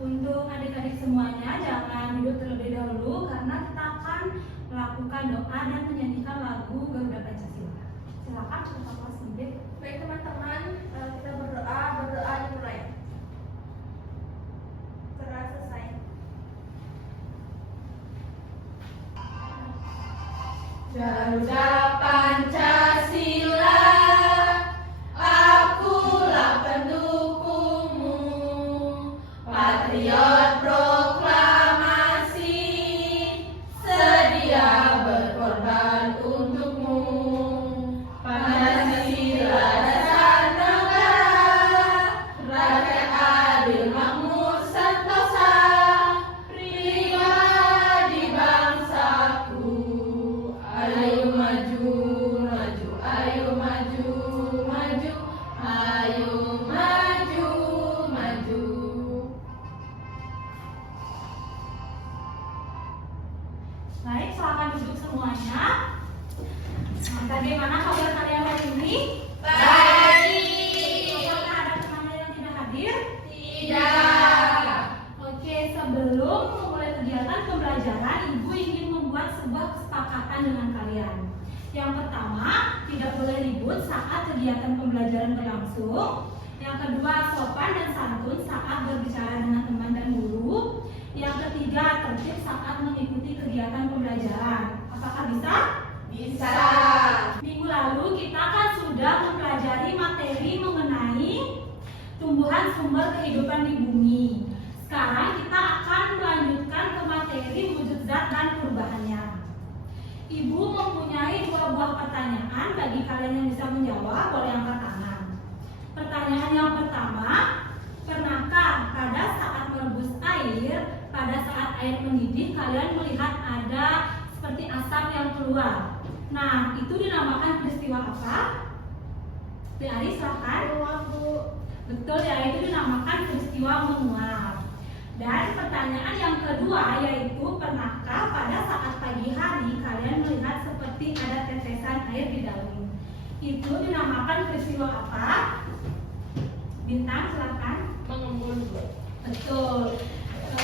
Untuk adik-adik semuanya, jangan duduk terlebih dahulu karena kita akan melakukan doa dan menyanyikan lagu Garuda Pancasila. Silakan kita kelas sendiri. Baik teman-teman, kita berdoa dimulai. Berdoa selesai. Garuda Pancasila, akulah pendukungmu, patriot proklamasi, sedia berkorban untukmu. Pancasila dasar negara, rakyat adil makmur sentosa, pribadi bangsaku. Ayo maju, maju, ayo maju, maju, ayo maju, maju. Baik, silakan duduk semuanya. Bagaimana kabar kalian hari ini? Baik. Apakah ada teman yang tidak hadir? Tidak. Oke, sebelum memulai kegiatan pembelajaran, Ibu ingin membuat sebuah kesepakatan dengan kalian. Yang pertama, tidak boleh ribut saat kegiatan pembelajaran berlangsung. Yang kedua, sopan dan santun saat berbicara dengan teman dan guru. Yang ketiga, tertib saat mengikuti kegiatan pembelajaran. Apakah bisa? Bisa. Minggu lalu kita kan sudah mempelajari materi mengenai tumbuhan sumber kehidupan di bumi. Sekarang kita akan melanjutkan ke materi wujud zat dan perubahannya. Ibu mempunyai dua buah pertanyaan bagi kalian yang bisa menjawab, boleh angkat tangan. Pertanyaan yang pertama, pernahkah pada saat merebus air, pada saat air mendidih, kalian melihat ada seperti asap yang keluar? Nah, itu dinamakan peristiwa apa? Ari, silakan. Betul ya, itu dinamakan peristiwa menguap. Dan pertanyaan yang kedua yaitu, pernahkah pada saat pagi hari kalian melihat seperti ada tetesan air di daun? Itu dinamakan peristiwa apa? Bintang, silakan. Mengembun. Betul.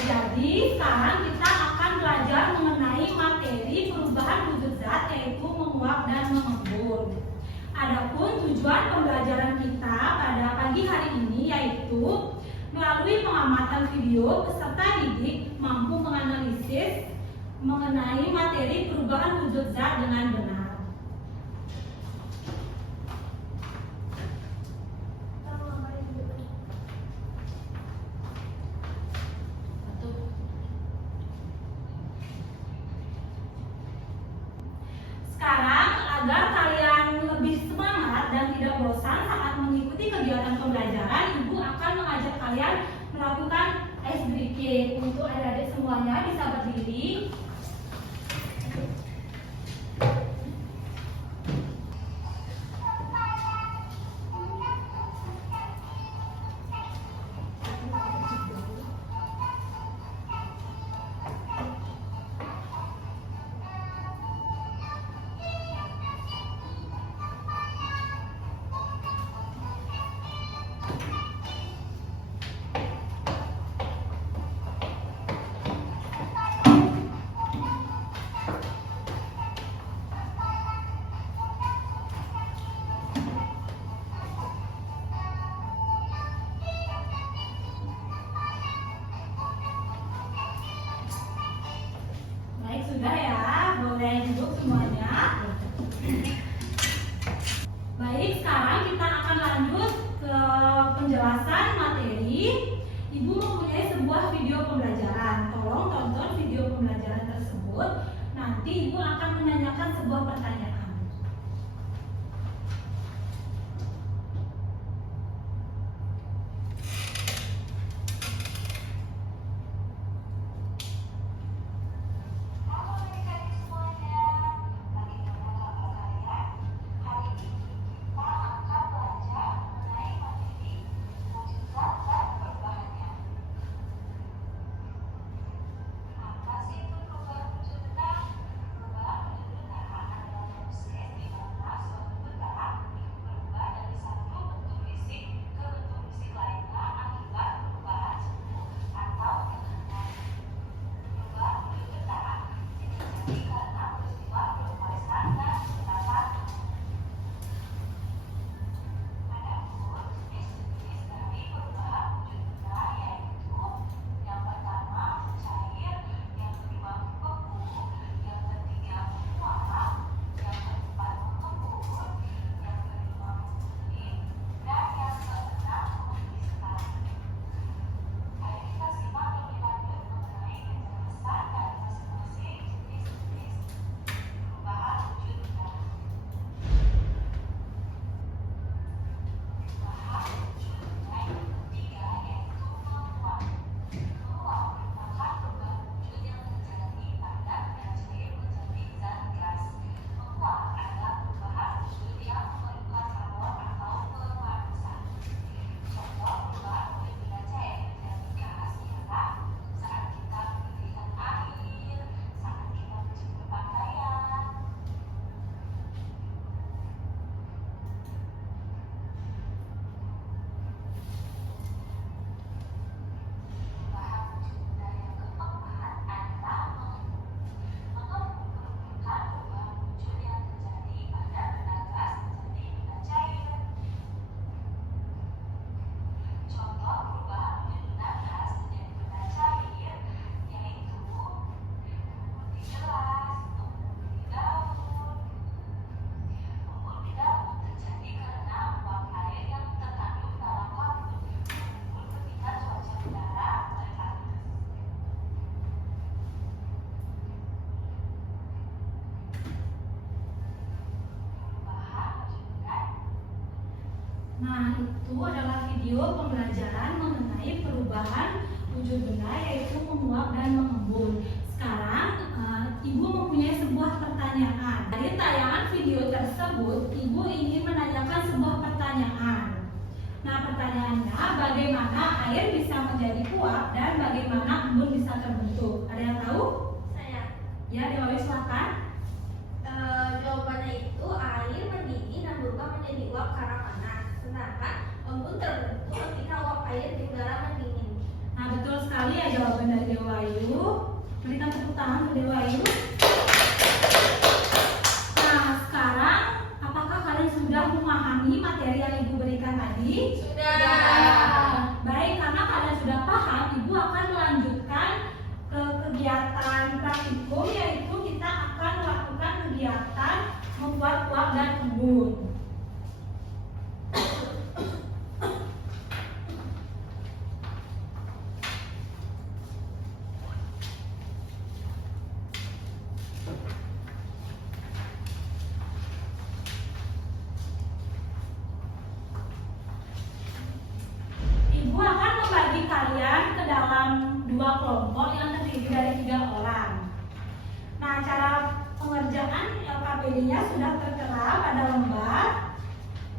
Jadi sekarang kita akan belajar mengenai materi perubahan wujud zat, yaitu menguap dan mengembun. Adapun tujuan pembelajaran kita pada pagi hari ini yaitu melalui pengamatan video, peserta didik mampu menganalisis mengenai materi perubahan wujud zat dengan benar. Sekarang, agar kalian lebih semangat dan tidak bosan saat mengikuti kegiatan pembelajaran, Ibu akan mengajak kalian melakukan ice breaking. Untuk adik-adik semuanya bisa berdiri. Baik, sudah ya, boleh duduk semuanya. Baik, sekarang kita akan lanjut ke penjelasan materi. Ibu mempunyai sebuah video pembelajaran. Tolong tonton video pembelajaran tersebut. Nanti Ibu akan menanyakan sebuah pertanyaan. Nah, itu adalah video pembelajaran mengenai perubahan wujud benda, yaitu menguap dan mengembun. Sekarang, Ibu mempunyai sebuah pertanyaan. Dari tayangan video tersebut, Ibu ingin menanyakan sebuah pertanyaan. Nah, pertanyaannya, bagaimana air bisa menjadi uap dan bagaimana embun bisa terbentuk? Ada yang tahu? Saya. Ya, Dewi, silakan. Jawabannya itu air mendidih dan berubah menjadi uap karena panas. Sedangkan embun terbentuk ketika uap air di udara mendingin. Nah, betul sekali ya jawaban dari Dewa Ayu. Berikan tepuk tangan ke Dewa Ayu. Nah, sekarang apakah kalian sudah memahami materi yang Ibu berikan tadi? Sudah. Baik, karena kalian sudah paham, Ibu akan melanjutkan ke kegiatan praktikum, yaitu kita akan melakukan kegiatan membuat uap dan embun. Ibu akan membagi kalian ke dalam 2 kelompok yang terdiri dari 3 orang. Nah, cara pengerjaan LKPD-nya sudah tertera pada lembar.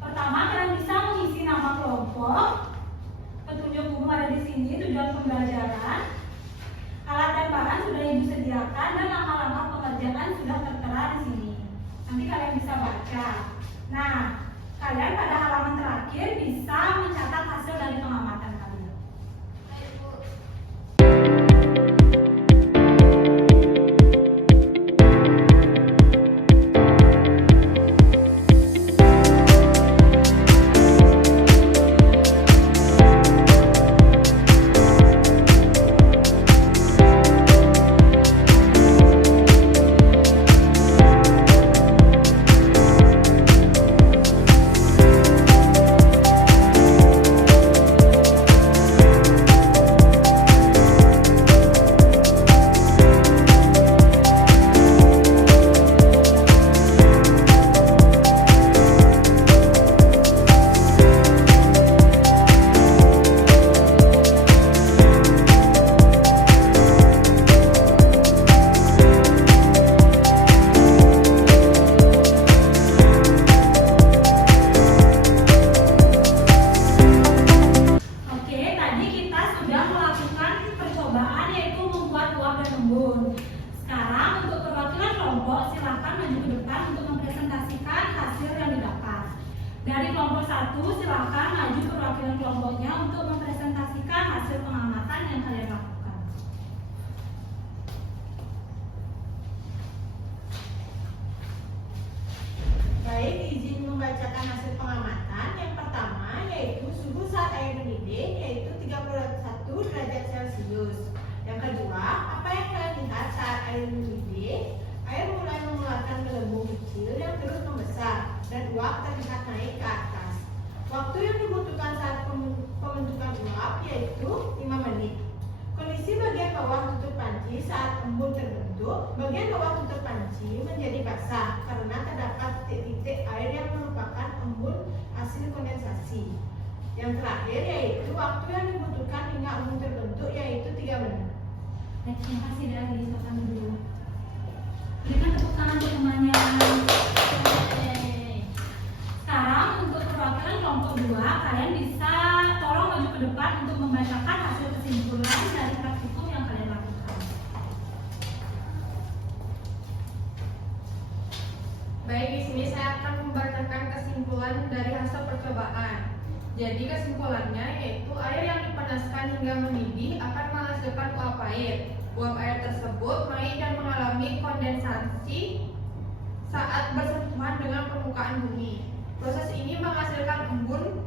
Pertama, kalian bisa mengisi nama kelompok. Petunjuk umum ada di sini, tujuan pembelajaran. Alat dan bahan sudah Ibu sediakan dan langkah-langkah pengerjaan sudah tertera di sini. Nanti kalian bisa baca. Nah, kalian pada halaman terakhir bisa mencatat hasil dari pengamatan kalian. Oke, tadi kita sudah melakukan percobaan yaitu membuat uap dan embun. Sekarang untuk perwakilan kelompok silakan maju ke depan untuk mempresentasikan hasil yang didapat. Dari kelompok 1 silakan maju perwakilan kelompoknya untuk mempresentasikan hasil pengamatan yang kalian lakukan. Baik, izin membacakan hasil pengamatan. Yang pertama yaitu suhu saat air mendidih yaitu 31 derajat Celcius. Yang kedua, apa yang kalian lihat saat air mendidih? Air mulai mengeluarkan gelembung kecil yang terus membesar dan uap terlihat naik ke atas. Waktu yang dibutuhkan saat pembentukan uap yaitu 5 menit. Kondisi bagian bawah tutup panci saat embun terbentuk, bagian bawah tutup panci menjadi basah karena terdapat titik-titik air yang merupakan embun hasil kondensasi. Yang terakhir yaitu waktu yang dibutuhkan hingga embun terbentuk yaitu 3 menit. Baik, terima kasih dari silakan dulu. Berikan tepuk tangan untuk temannya. Sekarang untuk perwakilan kelompok 2, kalian bisa tolong maju ke depan untuk membacakan hasil kesimpulan dari praktikum yang kalian lakukan. Baik, di sini saya akan membacakan kesimpulan dari hasil percobaan. Jadi kesimpulannya yaitu air yang dipanaskan hingga mendidih akan menghasilkan uap air. Uap air tersebut naik dan mengalami kondensasi saat bersentuhan dengan permukaan bumi. Proses ini menghasilkan embun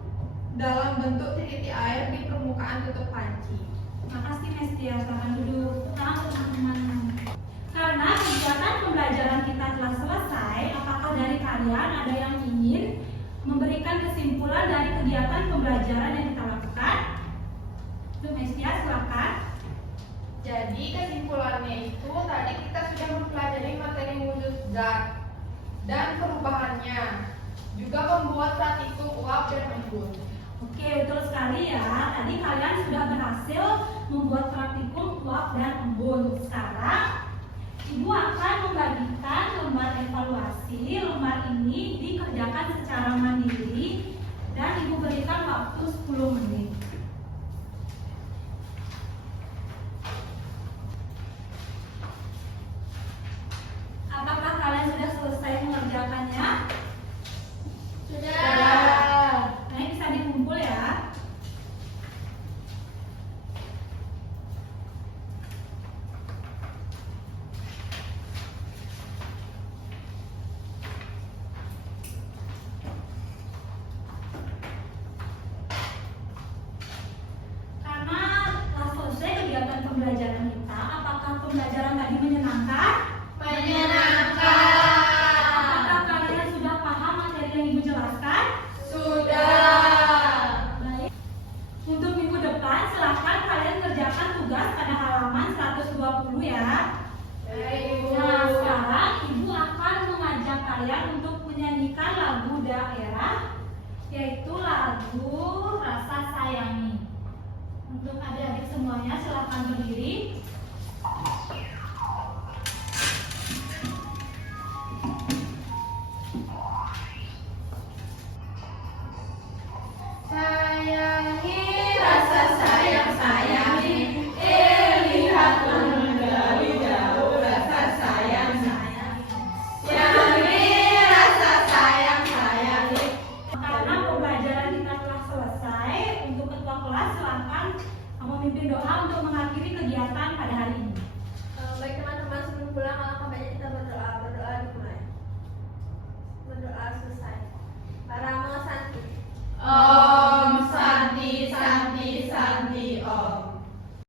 dalam bentuk titik-titik air di permukaan tutup panci. Terima kasih Mestia, silakan duduk. Tangan teman-teman. Karena kegiatan pembelajaran kita telah selesai, apakah dari kalian ada yang ingin memberikan kesimpulan dari kegiatan pembelajaran yang kita lakukan? Untuk Mestia, silakan. Jadi kesimpulannya itu tadi kita sudah mempelajari materi wujud zat dan perubahannya, juga membuat praktikum uap dan embun. embun. Oke, betul sekali ya. Tadi kalian sudah berhasil membuat praktikum uap dan embun. Sekarang Ibu akan membagikan lembar evaluasi. Lembar ini dikerjakan secara mandiri dan Ibu berikan waktu 10 menit. Apakah kalian sudah selesai mengerjakannya? Sudah. Nah, ini bisa dikumpul ya. Karena telah selesai kegiatan pembelajaran kita, apakah pembelajaran tadi menyenangkan? Menyenangkan. Apakah kalian sudah paham materi yang Ibu jelaskan? Sudah. Baik. Untuk minggu depan, silakan kalian kerjakan tugas pada halaman 120 ya. Baik, Ibu. Nah, sekarang Ibu akan mengajak kalian untuk menyanyikan lagu daerah, yaitu lagu Rasa Sayangi. Untuk adik-adik semuanya, silakan berdiri. Sayangi, rasa sayang sayangi, lihat dari jauh rasa sayang sayangi, rasa sayang sayangi. Karena pembelajaran kita telah selesai, untuk ketua kelas silakan memimpin doa untuk mengakhiri kegiatan pada hari ini.